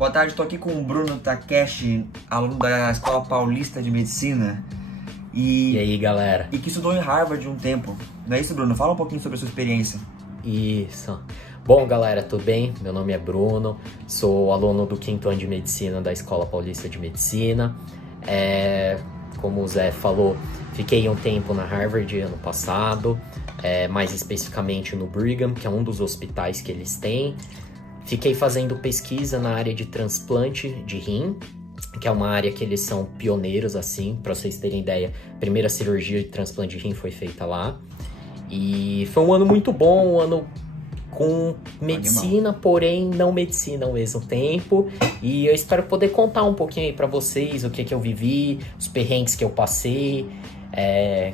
Boa tarde, estou aqui com o Bruno Takeshi, aluno da Escola Paulista de Medicina. E aí, galera? E que estudou em Harvard um tempo. Não é isso, Bruno? Fala um pouquinho sobre a sua experiência. Isso. Bom, galera, tudo bem? Meu nome é Bruno, sou aluno do 5º ano de Medicina da Escola Paulista de Medicina. Como o Zé falou, fiquei um tempo na Harvard ano passado, mais especificamente no Brigham, que é um dos hospitais que eles têm. Fiquei fazendo pesquisa na área de transplante de rim, que é uma área que eles são pioneiros, assim, para vocês terem ideia. A primeira cirurgia de transplante de rim foi feita lá. E foi um ano muito bom, um ano com medicina, porém não medicina ao mesmo tempo. E eu espero poder contar um pouquinho aí pra vocês o que eu vivi, os perrengues que eu passei.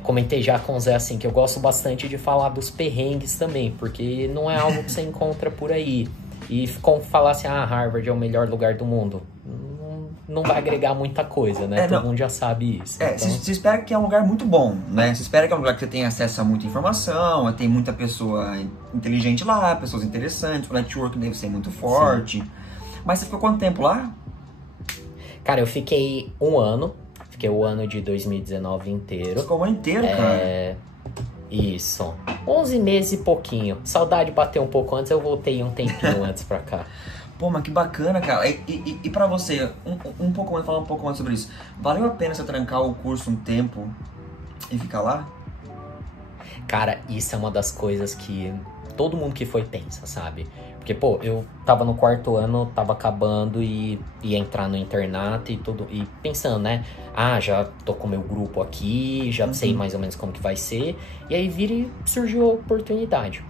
Comentei já com o Zé, assim, que eu gosto bastante de falar dos perrengues também, porque não é algo que você encontra por aí. E como falar assim, Harvard é o melhor lugar do mundo. Não vai agregar muita coisa, né? Todo mundo já sabe isso. Então... Você espera que é um lugar muito bom, né? Você espera que é um lugar que você tem acesso a muita informação, tem muita pessoa inteligente lá, pessoas interessantes, o network deve ser muito forte. Sim. Mas você ficou quanto tempo lá? Cara, eu fiquei um ano. Fiquei o ano de 2019 inteiro. Você ficou o ano inteiro, cara? Isso. 11 meses e pouquinho. Saudade bateu um pouco antes, eu voltei um tempinho antes pra cá. Pô, mas que bacana, cara. E pra você, falar um pouco mais sobre isso. Valeu a pena você trancar o curso um tempo e ficar lá? Cara, isso é uma das coisas que todo mundo que foi pensa, sabe? Porque, pô, eu tava no 4º ano, tava acabando e ia entrar no internato e tudo. E pensando, né? Já tô com meu grupo aqui, já sei mais ou menos como que vai ser. E aí surgiu a oportunidade.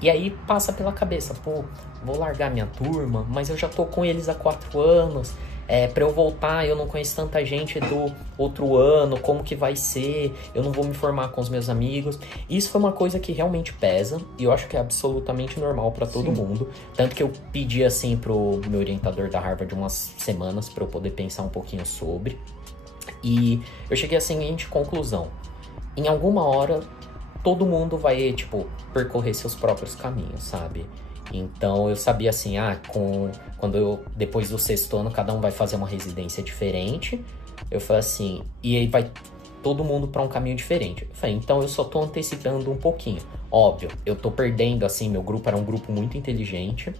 E aí passa pela cabeça, pô, vou largar minha turma, mas eu já tô com eles há 4 anos. Pra eu voltar, eu não conheço tanta gente do outro ano, como que vai ser, eu não vou me formar com os meus amigos. Isso foi uma coisa que realmente pesa, e eu acho que é absolutamente normal pra todo mundo. Tanto que eu pedi, assim, pro meu orientador da Harvard umas semanas pra eu poder pensar um pouquinho sobre. E eu cheguei à seguinte conclusão: em alguma hora, todo mundo vai, tipo, percorrer seus próprios caminhos, sabe? Então eu sabia assim, depois do 6º ano, cada um vai fazer uma residência diferente. Eu falei assim, e aí vai todo mundo para um caminho diferente. Eu falei, então eu só tô antecipando um pouquinho. Óbvio, eu tô perdendo, assim, meu grupo era um grupo muito inteligente.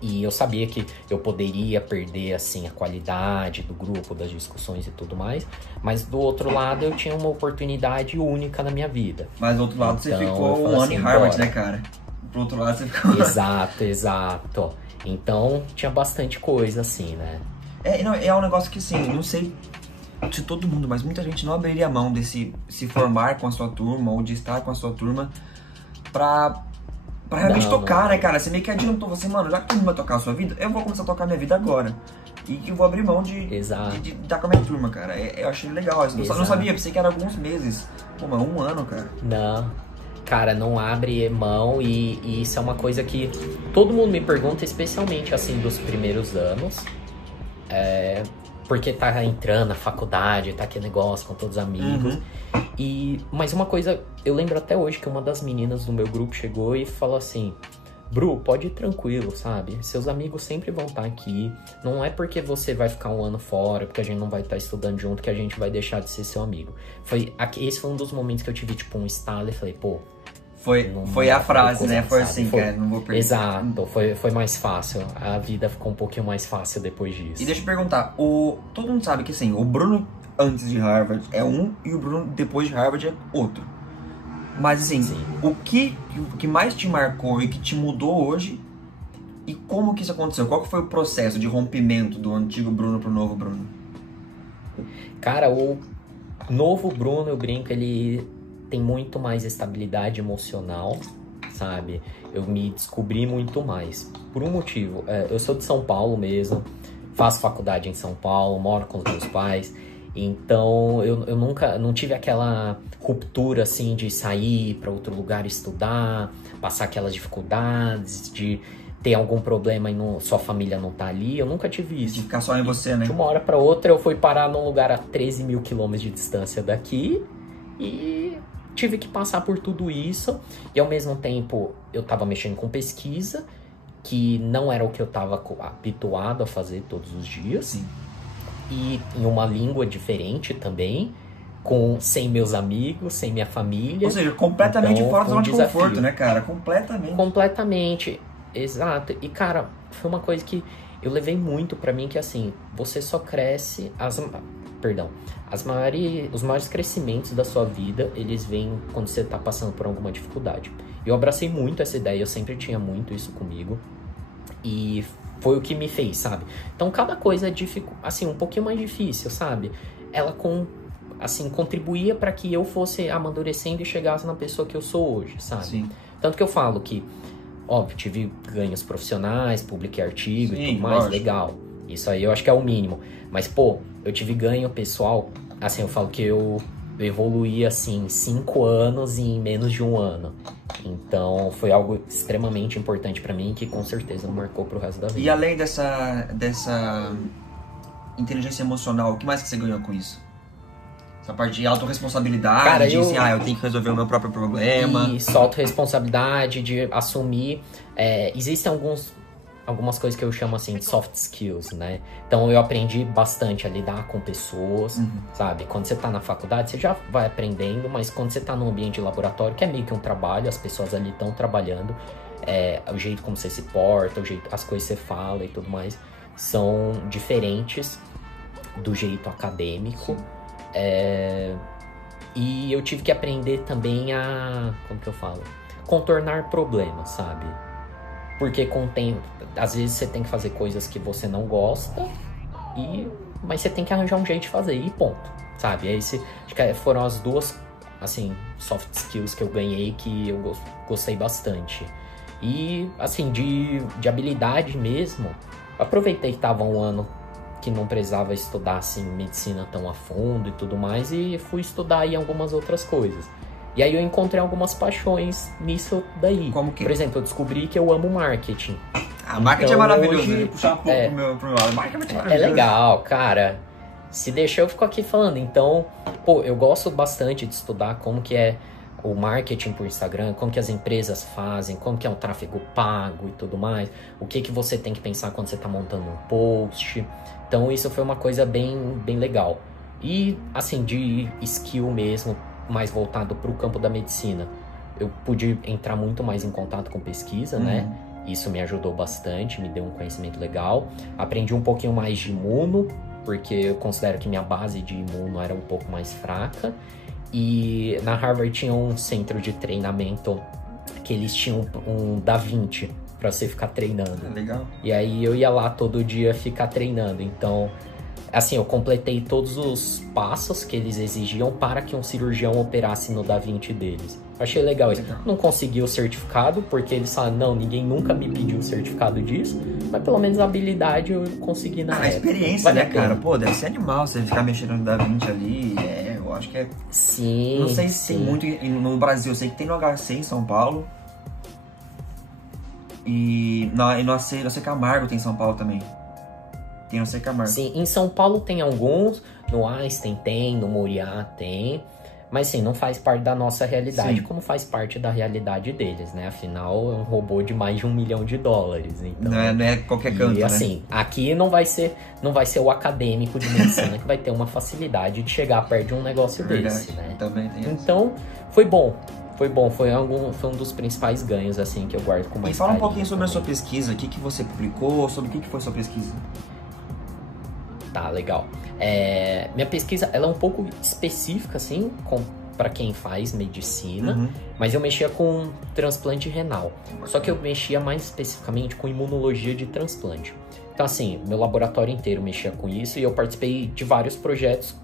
E eu sabia que eu poderia perder, assim, a qualidade do grupo, das discussões e tudo mais. Mas do outro lado, eu tinha uma oportunidade única na minha vida. Mas do outro lado, então, você ficou um ano em Harvard, né, cara? Pro outro lado, você ficou... Exato. Então, tinha bastante coisa, assim, né? É um negócio que, assim, não sei se todo mundo, mas muita gente não abriria a mão de se formar com a sua turma ou de estar com a sua turma pra realmente tocar, né, cara? Você meio que adiantou, você, mano, já que todo mundo vai tocar a sua vida, eu vou começar a tocar a minha vida agora. E eu vou abrir mão de estar com a minha turma, cara. Eu achei legal. Eu não sabia, pensei que era alguns meses. Pô, mas 1 ano, cara. Não, cara, não abre mão e isso é uma coisa que todo mundo me pergunta, especialmente, assim, dos primeiros anos. Porque tá entrando na faculdade, tá aquele negócio com todos os amigos. Mas uma coisa, eu lembro até hoje que uma das meninas do meu grupo chegou e falou assim: Bru, pode ir tranquilo, sabe? Seus amigos sempre vão estar aqui. Não é porque você vai ficar 1 ano fora, porque a gente não vai estar estudando junto, que a gente vai deixar de ser seu amigo. Esse foi um dos momentos que eu tive, tipo, um estalo e falei, pô... Foi a frase, né? Foi assim, cara, não vou perder. Exato, foi mais fácil. A vida ficou um pouquinho mais fácil depois disso. E deixa eu perguntar, todo mundo sabe que, assim, o Bruno antes de Harvard é um e o Bruno depois de Harvard é outro. Mas, assim, o que mais te marcou e que te mudou hoje e como que isso aconteceu? Qual que foi o processo de rompimento do antigo Bruno pro novo Bruno? Cara, o novo Bruno, eu brinco, ele tem muito mais estabilidade emocional, sabe? Eu me descobri muito mais. Por um motivo, eu sou de São Paulo mesmo, faço faculdade em São Paulo, moro com os meus pais. Então, eu nunca não tive aquela ruptura, assim, de sair para outro lugar estudar, passar aquelas dificuldades, de ter algum problema e sua família não tá ali. Eu nunca tive isso. De ficar só em você, né? De uma hora para outra, eu fui parar num lugar a 13 mil quilômetros de distância daqui e tive que passar por tudo isso. E, ao mesmo tempo, eu tava mexendo com pesquisa que não era o que eu estava habituado a fazer todos os dias. Sim. E em uma língua diferente também, sem meus amigos, sem minha família. Ou seja, completamente então, fora da zona de desafio. conforto, né, cara? Completamente. Completamente, exato. E, cara, foi uma coisa que eu levei muito pra mim, que assim, você só cresce... os maiores crescimentos da sua vida, eles vêm quando você tá passando por alguma dificuldade. Eu abracei muito essa ideia, eu sempre tinha muito isso comigo. E foi o que me fez, sabe? Então, cada coisa é assim, um pouquinho mais difícil, sabe? Ela contribuía para que eu fosse amadurecendo e chegasse na pessoa que eu sou hoje, sabe? Sim. Tanto que eu falo que, óbvio, tive ganhos profissionais, publiquei artigo e tudo mais, lógico. legal. Isso aí eu acho que é o mínimo. Mas, pô, eu tive ganho pessoal, assim, eu falo que eu evoluí, assim, 5 anos em menos de 1 ano. Então, foi algo extremamente importante pra mim, que com certeza marcou pro resto da vida. E além dessa inteligência emocional, o que mais que você ganhou com isso? Essa parte de autorresponsabilidade, Cara, de assim, eu tenho que resolver o meu próprio problema. Isso, autorresponsabilidade, de assumir. Existem algumas coisas que eu chamo assim de soft skills, né? Então eu aprendi bastante a lidar com pessoas, sabe? Quando você tá na faculdade, você já vai aprendendo, mas quando você tá num ambiente de laboratório, que é meio que um trabalho, as pessoas ali estão trabalhando, o jeito como você se porta, as coisas que você fala e tudo mais, são diferentes do jeito acadêmico. E eu tive que aprender também como que eu falo? Contornar problemas, sabe? Porque com o tempo, às vezes você tem que fazer coisas que você não gosta, mas você tem que arranjar um jeito de fazer, e ponto, sabe? Acho que foram as duas, assim, soft skills que eu ganhei, que eu gostei bastante. E, assim, de habilidade mesmo, aproveitei que tava um ano que não precisava estudar, assim, medicina tão a fundo e tudo mais, e fui estudar aí algumas outras coisas. E aí eu encontrei algumas paixões nisso daí. Como que? Por exemplo, eu descobri que eu amo marketing. Marketing é maravilhoso. Hoje, Vou puxar um pouco pro meu lado. Marketing é muito maravilhoso. É legal, cara. Se deixar, eu fico aqui falando. Então, pô, eu gosto bastante de estudar como que é o marketing por Instagram, como que as empresas fazem, como que é o tráfego pago e tudo mais. O que você tem que pensar quando você tá montando um post. Então, isso foi uma coisa bem, bem legal. E, assim, de skill mesmo, mais voltado para o campo da medicina, eu pude entrar muito mais em contato com pesquisa, né? Isso me ajudou bastante, me deu um conhecimento legal. Aprendi um pouquinho mais de imuno, porque eu considero que minha base de imuno era um pouco mais fraca. E na Harvard tinha um centro de treinamento que eles tinham um DaVinci para você ficar treinando. Legal. E aí eu ia lá todo dia ficar treinando. Então, assim, eu completei todos os passos que eles exigiam para que um cirurgião operasse no DaVinci deles. Achei legal isso. Não consegui o certificado, porque eles falaram, não, ninguém nunca me pediu o certificado disso, mas pelo menos a habilidade eu consegui na época. A experiência, Vale né, a pena. cara? Pô, deve ser animal você ficar mexendo no DaVinci ali, eu acho que é... Sim, Não sei se tem muito no Brasil, eu sei que tem no HC em São Paulo. E no AC Camargo tem em São Paulo também. Tem no AC Camargo. Sim, em São Paulo tem alguns, no Einstein tem, no Moriá tem, mas sim, não faz parte da nossa realidade, Sim. como faz parte da realidade deles, né? Afinal, é um robô de mais de $1 milhão. Então, Não é qualquer canto, e assim, aqui não vai ser o acadêmico de medicina que vai ter uma facilidade de chegar perto de um negócio desse, né? Também tem isso. Então, foi bom. Foi um dos principais ganhos, assim, que eu guardo com mais E fala um carinho pouquinho sobre a também. sua pesquisa, o que você publicou, sobre o que foi a sua pesquisa. Tá, legal. Minha pesquisa, ela é um pouco específica, assim, para quem faz medicina, mas eu mexia com transplante renal. Só que eu mexia mais especificamente com imunologia de transplante. Então, assim, meu laboratório inteiro mexia com isso e eu participei de vários projetos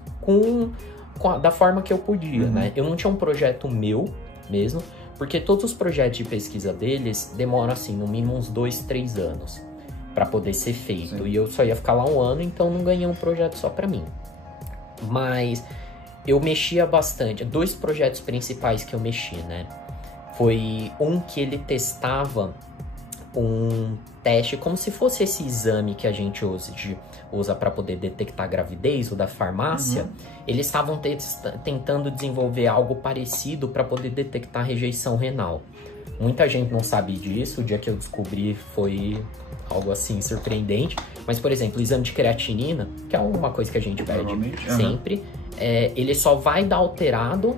da forma que eu podia, né? Eu não tinha um projeto meu mesmo, porque todos os projetos de pesquisa deles demoram, assim, no mínimo uns 2, 3 anos para poder ser feito. Sim. E eu só ia ficar lá 1 ano, então não ganhei um projeto só para mim. Mas eu mexia bastante. 2 projetos principais que eu mexi, né? Foi um que ele testava um teste, como se fosse esse exame que a gente usa para poder detectar gravidez, o da farmácia. Eles estavam tentando desenvolver algo parecido para poder detectar rejeição renal. Muita gente não sabe disso, o dia que eu descobri foi algo assim surpreendente. Mas, por exemplo, o exame de creatinina, que é uma coisa que a gente pede sempre, ele só vai dar alterado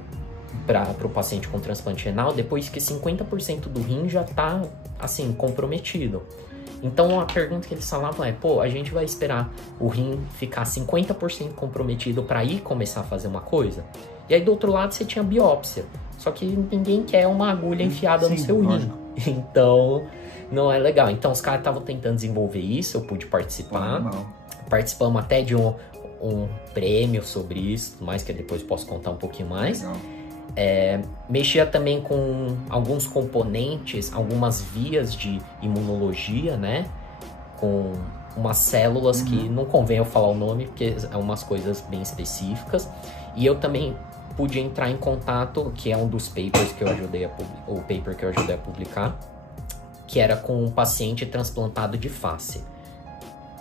para o paciente com transplante renal depois que 50% do rim já está, assim, comprometido. Então, a pergunta que eles falavam é, pô, a gente vai esperar o rim ficar 50% comprometido para aí começar a fazer uma coisa? E aí, do outro lado, você tinha biópsia. Só que ninguém quer uma agulha enfiada no seu rim. Então, não é legal. Então, os caras estavam tentando desenvolver isso, eu pude participar. Participamos até de um prêmio sobre isso, mais que depois posso contar um pouquinho mais. Mexia também com alguns componentes, algumas vias de imunologia, né? Com umas células que não convém eu falar o nome, porque é umas coisas bem específicas. E eu também pude entrar em contato, que é um dos papers que eu ajudei a publicar, que era com um paciente transplantado de face.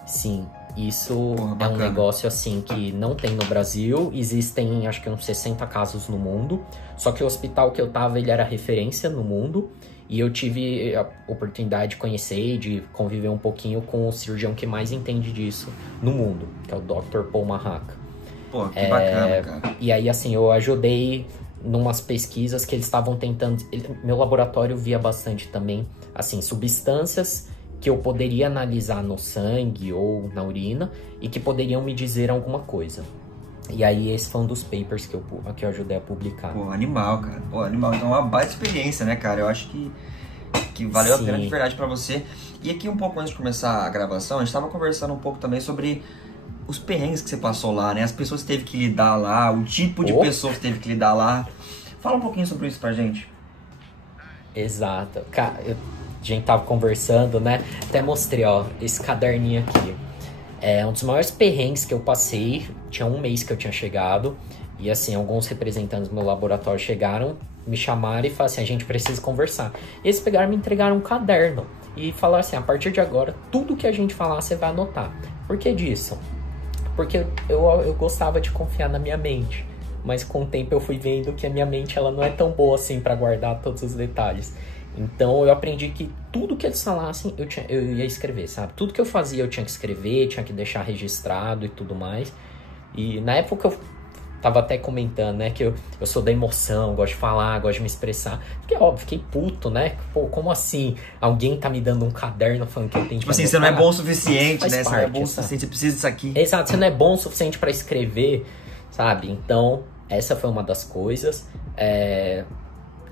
Sim, isso é um negócio assim que não tem no Brasil. Existem acho que uns 60 casos no mundo. Só que o hospital que eu tava, ele era referência no mundo. E eu tive a oportunidade de conhecer e de conviver um pouquinho com o cirurgião que mais entende disso no mundo, que é o Dr. Paul Mahaca. Pô, que bacana, cara. E aí, assim, eu ajudei numas pesquisas que eles estavam tentando... Meu laboratório via bastante também, assim, substâncias que eu poderia analisar no sangue ou na urina e que poderiam me dizer alguma coisa. E aí, esse foi um dos papers que eu ajudei a publicar. Pô, animal, cara. Pô, animal. Então, é uma baita experiência, né, cara? Eu acho que valeu a pena de verdade pra você. E aqui, um pouco antes de começar a gravação, a gente tava conversando um pouco também sobre os perrengues que você passou lá, né? As pessoas que teve que lidar lá, o tipo de pessoas que teve que lidar lá. Fala um pouquinho sobre isso pra gente. Exato. Cara, a gente tava conversando, né? Até mostrei, ó, esse caderninho aqui. É um dos maiores perrengues que eu passei. Tinha um mês que eu tinha chegado. E assim, alguns representantes do meu laboratório chegaram, me chamaram e falaram assim, a gente precisa conversar. E eles pegaram e me entregaram um caderno. E falaram assim, a partir de agora, tudo que a gente falar, você vai anotar. Por que disso? Porque eu gostava de confiar na minha mente. Mas com o tempo eu fui vendo que a minha mente ela não é tão boa assim para guardar todos os detalhes. Então eu aprendi que tudo que eles falassem eu ia escrever, sabe? Tudo que eu fazia eu tinha que escrever, tinha que deixar registrado e tudo mais. E na época eu tava até comentando, né? Que eu sou da emoção, gosto de falar, gosto de me expressar. Porque, óbvio, fiquei puto, né? Pô, como assim? Alguém tá me dando um caderno falando que eu tenho que tipo assim, você não é bom o suficiente, né? Você não é bom o suficiente, você precisa disso aqui. Exato, você não é bom o suficiente pra escrever, sabe? Então, essa foi uma das coisas.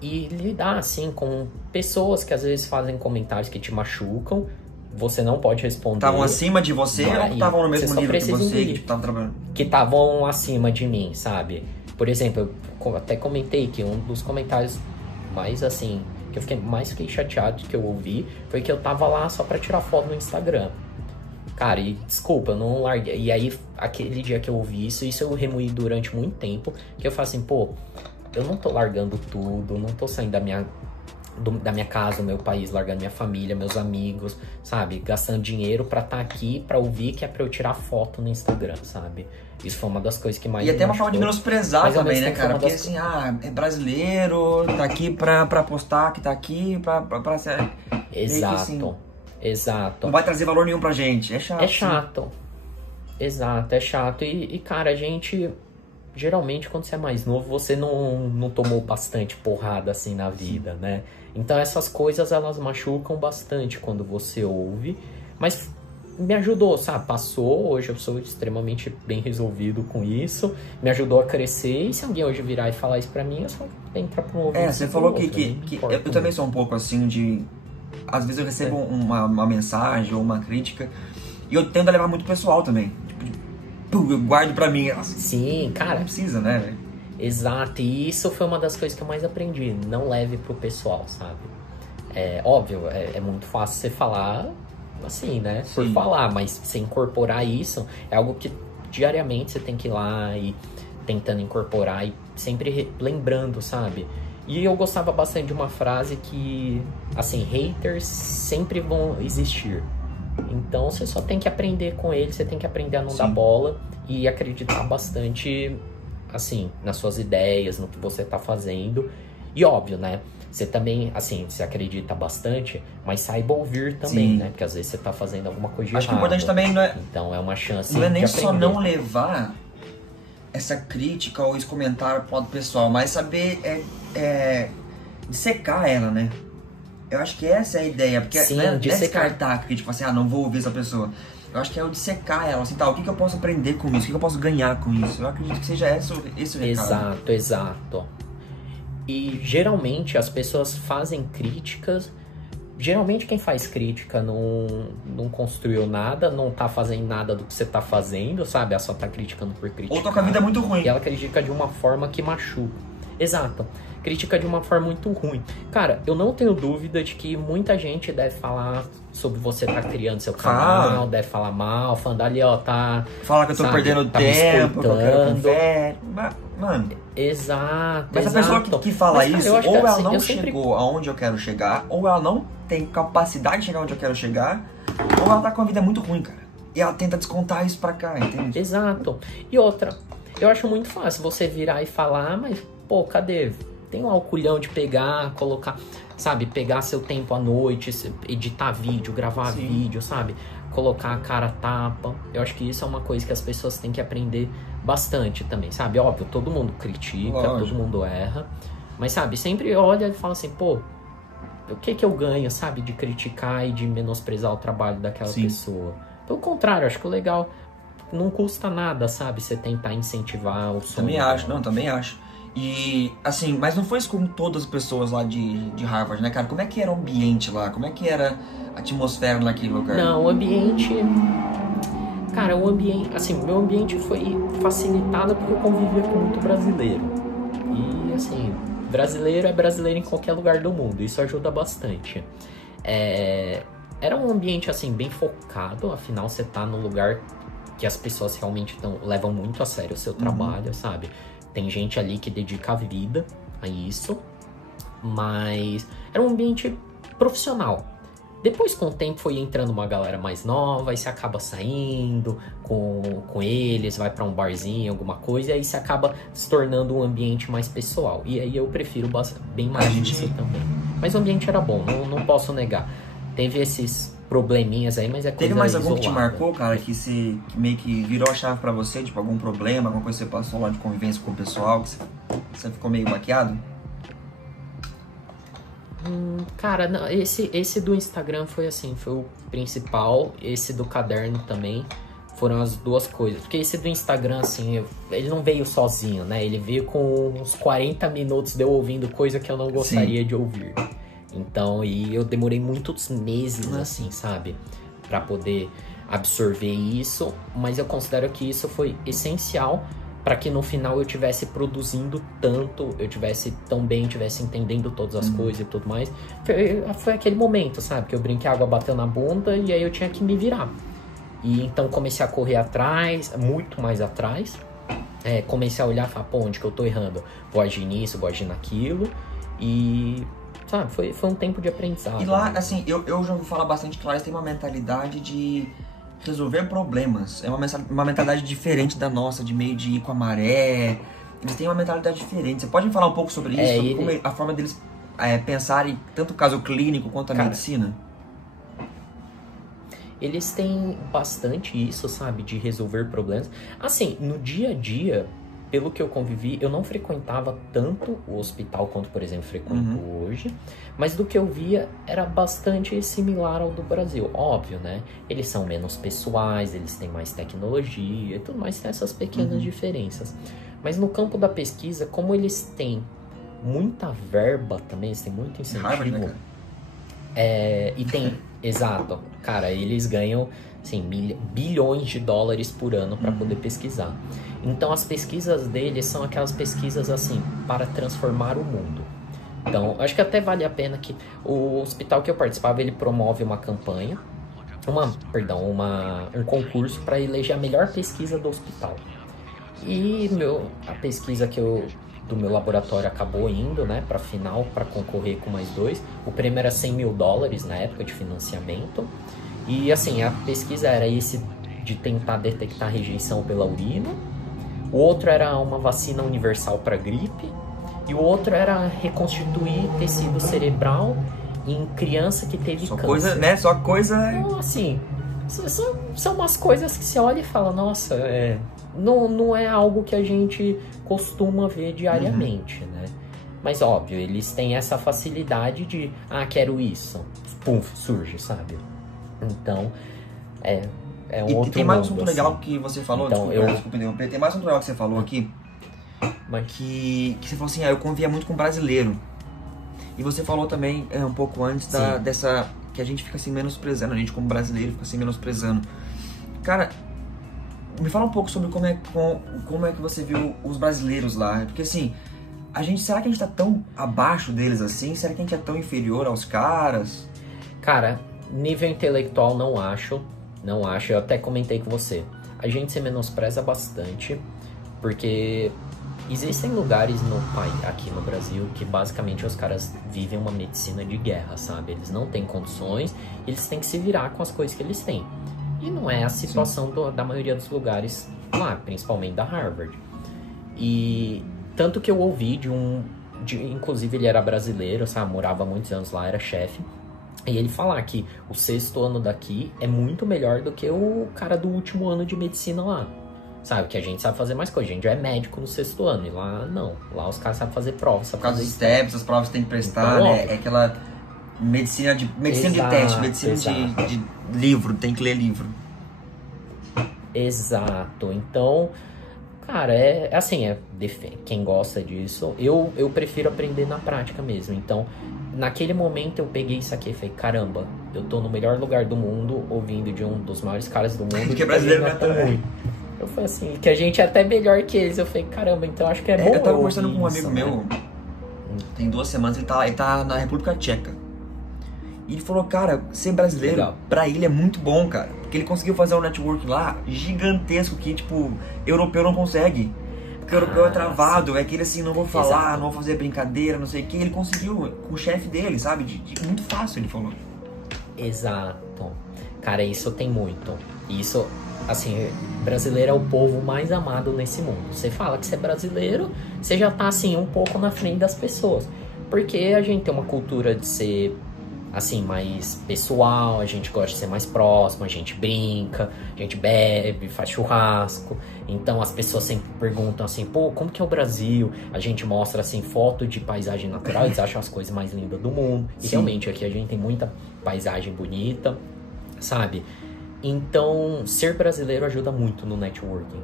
E lidar, assim, com pessoas que às vezes fazem comentários que te machucam. Você não pode responder. Estavam acima de você ou estavam no mesmo nível que você que estavam trabalhando? Que estavam acima de mim, sabe? Por exemplo, eu até comentei que um dos comentários mais assim, que eu fiquei chateado que eu ouvi, foi que eu tava lá só pra tirar foto no Instagram. Cara, e desculpa, eu não larguei. E aí, aquele dia que eu ouvi isso eu remoí durante muito tempo, que eu falo assim, pô, eu não tô largando tudo, não tô saindo da minha casa, do meu país, largando minha família, meus amigos, sabe? Gastando dinheiro pra estar aqui, pra ouvir que é pra eu tirar foto no Instagram, sabe? Isso foi uma das coisas que mais E até uma forma de menosprezar também, né, cara? Porque assim, é brasileiro, tá aqui pra postar, que tá aqui pra ser... Exato, assim, exato. Não vai trazer valor nenhum pra gente, é chato. É chato, exato, é chato. E cara, a gente... Geralmente, quando você é mais novo, você não tomou bastante porrada assim na vida, né? Então, essas coisas, elas machucam bastante quando você ouve. Mas me ajudou, sabe? Passou, hoje eu sou extremamente bem resolvido com isso. Me ajudou a crescer. E se alguém hoje virar e falar isso pra mim, eu só entro pro ouvido. Você falou que eu também sou um pouco assim de... Às vezes eu recebo uma mensagem ou uma crítica e eu tento levar muito pessoal também. Eu guardo pra mim. Sim, cara. Não precisa, né, velho? Exato, e isso foi uma das coisas que eu mais aprendi. Não leve pro pessoal, sabe? É óbvio, é muito fácil você falar assim, né? Por falar, mas você incorporar isso é algo que diariamente você tem que ir lá e tentando incorporar e sempre lembrando, sabe? E eu gostava bastante de uma frase que, assim, haters sempre vão existir. Então você só tem que aprender com eles, você tem que aprender a não dar bola e acreditar bastante, assim, nas suas ideias, no que você tá fazendo. E óbvio, né? Você também, assim, você acredita bastante, mas saiba ouvir também, né? Porque às vezes você tá fazendo alguma coisa de errado. Acho que o importante também não é... Então é uma chance não é nem de só aprender. não levar essa crítica ou esse comentário pro lado pessoal, mas saber dissecar ela, né? Eu acho que essa é a ideia, porque Sim, não é dissecar. descartar a crítica, assim, não vou ouvir essa pessoa. Eu acho que é o dissecar ela, assim, tá, o que eu posso aprender com isso? O que eu posso ganhar com isso? Eu acredito que seja esse o recado. Exato. E geralmente as pessoas fazem críticas. Geralmente quem faz crítica não construiu nada, não tá fazendo nada do que você tá fazendo, sabe? Ela só tá criticando por criticar. Ou toca a vida muito ruim. E ela critica de uma forma que machuca. Exato. Critica de uma forma muito ruim. Cara, eu não tenho dúvida de que muita gente deve falar sobre você tá criando seu canal, deve falar mal, falando ali, ó, tá... Fala que eu tô perdendo tempo, que eu quero confere. Mano... Exato. Mas a pessoa que fala isso, ou ela não sempre... chegou aonde eu quero chegar, ou ela não tem capacidade de chegar onde eu quero chegar, ou ela tá com a vida muito ruim, cara. E ela tenta descontar isso pra cá, entende? Exato. E outra, eu acho muito fácil você virar e falar, mas, pô, cadê? Tem um alculhão de pegar, colocar, sabe, pegar seu tempo à noite, editar vídeo, gravar vídeo, sabe? Colocar a cara a tapa. Eu acho que isso é uma coisa que as pessoas têm que aprender bastante também, sabe? Óbvio, todo mundo critica, todo mundo erra. Mas, sabe, sempre olha e fala assim, pô, o que eu ganho, sabe? De criticar e de menosprezar o trabalho daquela pessoa. Pelo contrário, acho que o legal não custa nada, sabe? Você tentar incentivar o sonho. Também acho. E, assim, mas não foi isso com todas as pessoas lá de Harvard, né, cara? Como é que era o ambiente lá? Como é que era a atmosfera naquele lugar? Não, o ambiente... Cara, o ambiente... Assim, o meu ambiente foi facilitado porque eu convivia com muito brasileiro. E, assim, brasileiro é brasileiro em qualquer lugar do mundo. Isso ajuda bastante. Era um ambiente, assim, bem focado. Afinal, você tá no lugar que as pessoas realmente levam muito a sério o seu trabalho, sabe? Tem gente ali que dedica a vida a isso, mas era um ambiente profissional. Depois, com o tempo, foi entrando uma galera mais nova, aí você acaba saindo com eles, vai pra um barzinho, alguma coisa, e aí você acaba se tornando um ambiente mais pessoal. E aí eu prefiro bem mais isso também. Mas o ambiente era bom, não posso negar. Teve esses probleminhas aí, mas é coisa Teve mais algum isolada. que te marcou, cara, que meio que virou a chave pra você? Tipo, algum problema, alguma coisa que você passou lá de convivência com o pessoal, que você ficou meio baqueado? Cara, não, esse do Instagram foi assim, foi o principal. Esse do caderno também foram as duas coisas. Porque esse do Instagram, assim, ele não veio sozinho, né? Ele veio com uns 40 minutos de eu ouvindo coisa que eu não gostaria de ouvir. Então, e eu demorei muitos meses, assim, sabe? Pra poder absorver isso. Mas eu considero que isso foi essencial para que no final eu estivesse produzindo tanto, eu tivesse tão bem, estivesse entendendo todas as coisas e tudo mais. Foi aquele momento, sabe? Que eu brinquei, a água bateu na bunda e aí eu tinha que me virar. E então comecei a correr atrás, muito mais atrás. Comecei a olhar e falar, pô, onde que eu tô errando? Vou agir nisso, vou agir naquilo. E, sabe, foi um tempo de aprendizado. E lá, assim, eu já ouvi falar bastante que lá eles têm uma mentalidade de resolver problemas. É uma mentalidade diferente da nossa, de meio de ir com a maré. Eles têm uma mentalidade diferente. Você pode me falar um pouco sobre isso? Sobre como a forma deles pensarem, tanto o caso clínico quanto a medicina? Eles têm bastante isso, sabe? De resolver problemas. Assim, no dia a dia, pelo que eu convivi, eu não frequentava tanto o hospital quanto, por exemplo, frequento hoje. Mas do que eu via, era bastante similar ao do Brasil. Óbvio, né? Eles são menos pessoais, eles têm mais tecnologia e tudo mais. Tem essas pequenas diferenças. Mas no campo da pesquisa, como eles têm muita verba também, eles têm muito incentivo. Harvard, né, cara? E tem... Exato. Cara, eles ganham, assim, bilhões de dólares por ano para poder pesquisar. Então, as pesquisas deles são aquelas pesquisas, assim, para transformar o mundo. Então, acho que até vale a pena que o hospital que eu participava, ele promove uma campanha, um concurso para eleger a melhor pesquisa do hospital. E a pesquisa do meu laboratório acabou indo, né, para final, para concorrer com mais dois. O prêmio era $100.000 na época de financiamento. E assim, a pesquisa era esse de tentar detectar rejeição pela urina. O outro era uma vacina universal para gripe. E o outro era reconstituir tecido cerebral em criança que teve Só câncer. coisa, né? Só coisa... Então, assim, são umas coisas que você olha e fala, nossa, não é algo que a gente costuma ver diariamente, né? Mas, óbvio, eles têm essa facilidade de, quero isso. Pum, surge, sabe? Então, é um outro E tem mais um mundo, assunto legal assim. que você falou, Então, desculpa interromper, tem mais um assunto legal que você falou aqui, Mas, que você falou assim, eu convivia muito com brasileiro. E você falou também um pouco antes dessa, que a gente fica assim menosprezando, a gente como brasileiro fica assim menosprezando. Cara, me fala um pouco sobre como é que você viu os brasileiros lá, porque assim, será que a gente tá tão abaixo deles assim? Será que a gente é tão inferior aos caras? cara, nível intelectual não acho, eu até comentei com você. A gente se menospreza bastante, porque existem lugares aqui no Brasil que basicamente os caras vivem uma medicina de guerra, sabe? Eles não têm condições, eles têm que se virar com as coisas que eles têm. E não é a situação da maioria dos lugares lá, principalmente da Harvard. E tanto que eu ouvi inclusive ele era brasileiro, sabe? Morava há muitos anos lá, era chefe. E ele falar que o 6º ano daqui é muito melhor do que o cara do último ano de medicina lá. Sabe, que a gente sabe fazer mais coisa. A gente já é médico no 6º ano. E lá, não. Lá os caras sabem fazer provas. Por causa dos steps, as provas que tem que prestar, então, né? É aquela medicina de teste, medicina de livro, tem que ler livro. Exato. Então, cara, quem gosta disso, eu prefiro aprender na prática mesmo. Então, naquele momento eu peguei isso aqui e falei, caramba, eu tô no melhor lugar do mundo, ouvindo de um dos maiores caras do mundo. Que é brasileiro, né? Também. Eu falei assim, que a gente é até melhor que eles. Eu falei, caramba, então acho que é bom. Eu tava conversando com um amigo isso, meu, né? tem 2 semanas, ele tá na República Tcheca. E ele falou, cara, ser brasileiro, Legal. Pra ele é muito bom, cara. Porque ele conseguiu fazer um network lá gigantesco que, tipo, europeu não consegue. Porque o europeu é travado, é aquele assim, não vou falar, Exato. não vou fazer brincadeira, não sei o que. Ele conseguiu com o chefe dele, sabe? Muito fácil, ele falou. Exato. Cara, isso tem muito. Isso, assim, brasileiro é o povo mais amado nesse mundo. Você fala que você é brasileiro, você já tá, assim, um pouco na frente das pessoas. Porque a gente tem uma cultura de ser, assim, mais pessoal, a gente gosta de ser mais próximo, a gente brinca, a gente bebe, faz churrasco. Então as pessoas sempre perguntam assim, pô, como que é o Brasil? A gente mostra, assim, foto de paisagem natural, eles acham as coisas mais lindas do mundo. E realmente aqui a gente tem muita paisagem bonita, sabe? Então, ser brasileiro ajuda muito no networking.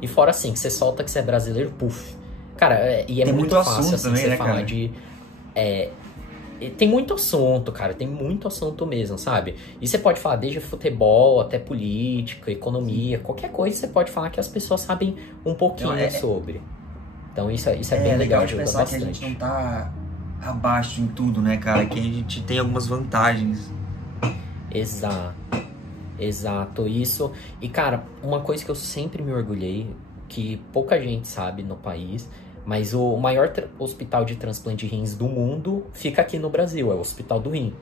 E fora assim, que você solta que você é brasileiro, puf. Cara, e é tem muito fácil, assim, também, você né, falar cara? de... tem muito assunto, cara, tem muito assunto mesmo, sabe? E você pode falar desde futebol até política, economia, qualquer coisa você pode falar que as pessoas sabem um pouquinho sobre. Então isso é bem legal, de ajuda pensar bastante. que a gente não tá abaixo em tudo, né, cara? Que a gente tem algumas vantagens. Exato, isso. E, cara, uma coisa que eu sempre me orgulhei, que pouca gente sabe no país, mas o maior hospital de transplante de rins do mundo fica aqui no Brasil, é o Hospital do Rim,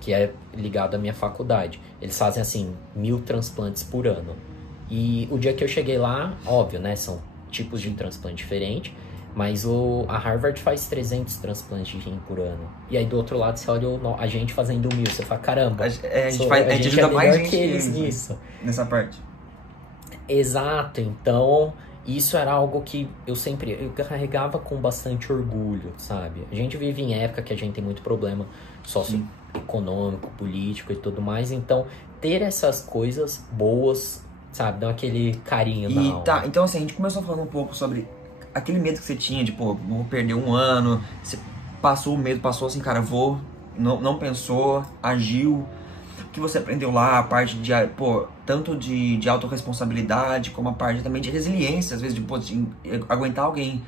que é ligado à minha faculdade. Eles fazem, assim, 1000 transplantes por ano. E o dia que eu cheguei lá, óbvio, né, são tipos de transplante diferentes, mas a Harvard faz 300 transplantes de rim por ano. E aí do outro lado você olha a gente fazendo 1000, você fala, caramba, A gente ajuda é mais melhor gente que eles nisso. Nessa parte. Exato, então isso era algo que eu carregava com bastante orgulho, sabe? A gente vive em época que a gente tem muito problema socioeconômico, político e tudo mais, então ter essas coisas boas, sabe, dá aquele carinho na alma. Tá, então assim, a gente começou falando um pouco sobre aquele medo que você tinha de, pô, vou perder um ano, você passou o medo, passou assim, cara, não pensou, agiu. O que você aprendeu lá, a parte de, pô, tanto de autorresponsabilidade, como a parte também de resiliência, às vezes, de, pô, de aguentar alguém,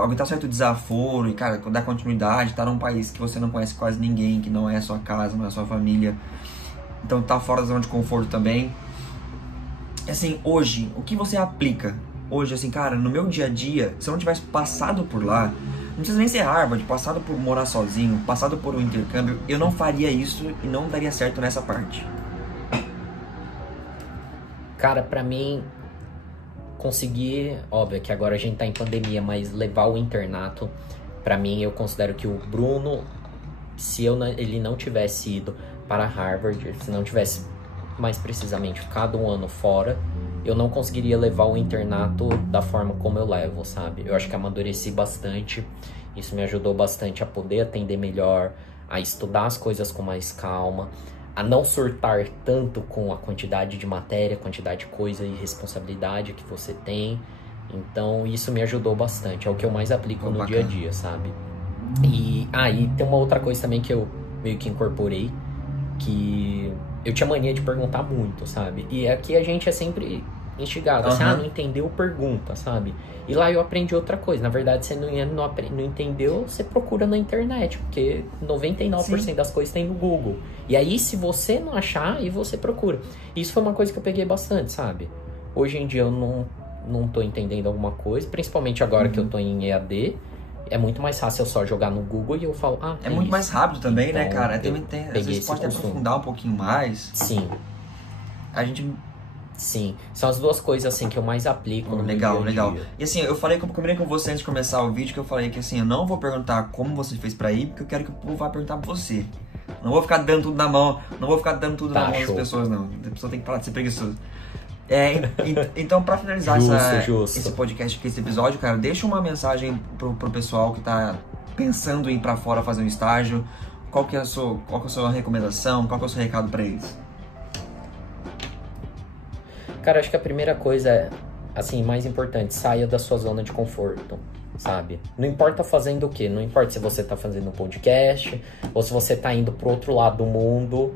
aguentar certo desaforo e, cara, dar continuidade, estar num país que você não conhece quase ninguém, que não é a sua casa, não é a sua família, então tá fora da zona de conforto também. Assim, hoje, o que você aplica hoje, assim, cara, no meu dia a dia, se eu não tivesse passado por lá, não precisa nem ser Harvard, passado por morar sozinho, passado por um intercâmbio, eu não faria isso e não daria certo nessa parte. Cara, pra mim, conseguir, óbvio que agora a gente tá em pandemia, mas levar o internato, pra mim, eu considero que o Bruno, se ele não tivesse ido para Harvard, se não tivesse mais precisamente ficado um ano fora, eu não conseguiria levar o internato da forma como eu levo, sabe? Eu acho que amadureci bastante, isso me ajudou bastante a poder atender melhor, a estudar as coisas com mais calma, a não surtar tanto com a quantidade de matéria, quantidade de coisa e responsabilidade que você tem. Então isso me ajudou bastante, é o que eu mais aplico no dia a dia, sabe? E tem uma outra coisa também que eu meio que incorporei, que eu tinha mania de perguntar muito, sabe? E aqui a gente é sempre instigado, assim, não entendeu, pergunta, sabe? E lá eu aprendi outra coisa, na verdade você não entendeu, você procura na internet, porque 99% Sim. das coisas tem no Google. E aí se você não achar, aí você procura. Isso foi uma coisa que eu peguei bastante, sabe? Hoje em dia eu não tô entendendo alguma coisa, principalmente agora que eu tô em EAD, é muito mais fácil eu só jogar no Google e eu falo, é muito isso. mais rápido também, então, né, cara? Às vezes pode aprofundar um pouquinho mais. Sim. A gente... Sim, são as duas coisas assim que eu mais aplico no legal, dia a legal. dia. E assim, combinei com você antes de começar o vídeo, que eu falei que assim, eu não vou perguntar como você fez pra ir, porque eu quero que o povo vá perguntar pra você. Não vou ficar dando tudo na mão, na mão das pessoas, não. A pessoa tem que parar de ser preguiçoso. Então, pra finalizar esse podcast aqui, esse episódio, cara, deixa uma mensagem pro pessoal que tá pensando em ir pra fora fazer um estágio. Qual que é a sua recomendação? Qual que é o seu recado pra eles? Cara, acho que a primeira coisa, assim, mais importante, saia da sua zona de conforto, sabe? Não importa fazendo o quê, não importa se você tá fazendo um podcast ou se você tá indo pro outro lado do mundo,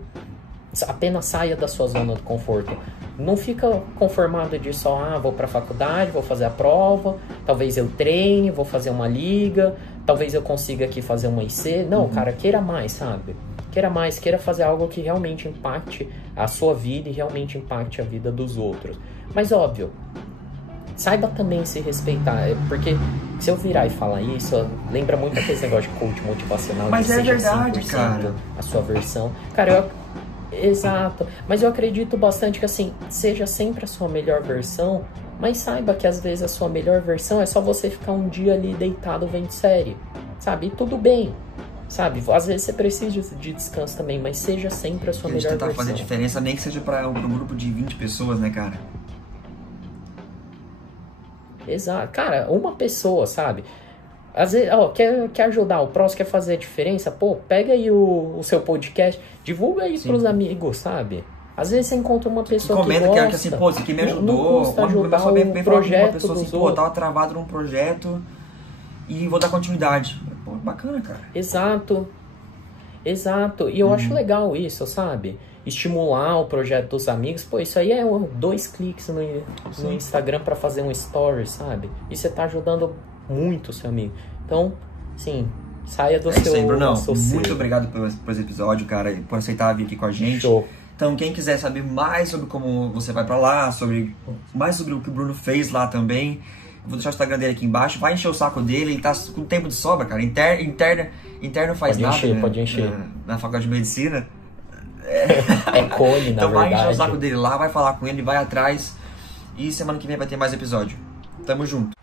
apenas saia da sua zona de conforto. Não fica conformado de só, vou pra faculdade, vou fazer a prova, talvez eu treine, vou fazer uma liga, talvez eu consiga aqui fazer uma IC. Não, cara, queira mais, sabe? Queira mais, queira fazer algo que realmente impacte a sua vida e realmente impacte a vida dos outros. Mas óbvio, saiba também se respeitar, porque se eu virar e falar isso, lembra muito aquele negócio de coach motivacional. Mas é verdade, cara. A sua versão. Cara, exato. Mas eu acredito bastante que assim, seja sempre a sua melhor versão, mas saiba que às vezes a sua melhor versão é só você ficar um dia ali deitado vendo série, sabe? E tudo bem. Sabe, às vezes você precisa de descanso também, mas seja sempre a sua melhor versão. Tentar fazer diferença, nem que seja para um grupo de 20 pessoas, né, cara? Exato. Cara, uma pessoa, sabe? Às vezes, quer ajudar o próximo, quer fazer a diferença, pega aí o seu podcast, divulga aí pros amigos, sabe? Às vezes você encontra uma pessoa que gosta. Que assim, isso aqui me ajudou. Uma pessoa vem falar com uma pessoa assim, eu tava travado num projeto e vou dar continuidade. Pô, bacana, cara. Exato. E eu acho legal isso, sabe? Estimular o projeto dos amigos. Isso aí é 2 cliques no Instagram pra fazer um story, sabe? E você tá ajudando muito o seu amigo. Então, sim, saia do seu... Isso aí, Brunão. Muito obrigado por esse episódio, cara, por aceitar vir aqui com a gente. Show. Então, quem quiser saber mais sobre como você vai pra lá, mais sobre o que o Bruno fez lá também, eu vou deixar o Instagram dele aqui embaixo. Vai encher o saco dele, ele tá com tempo de sobra, cara. Interno faz nada, pode encher. Na faculdade de medicina. É cone, na então verdade. Vai encher o saco dele lá, vai falar com ele, vai atrás. E semana que vem vai ter mais episódio. Tamo junto.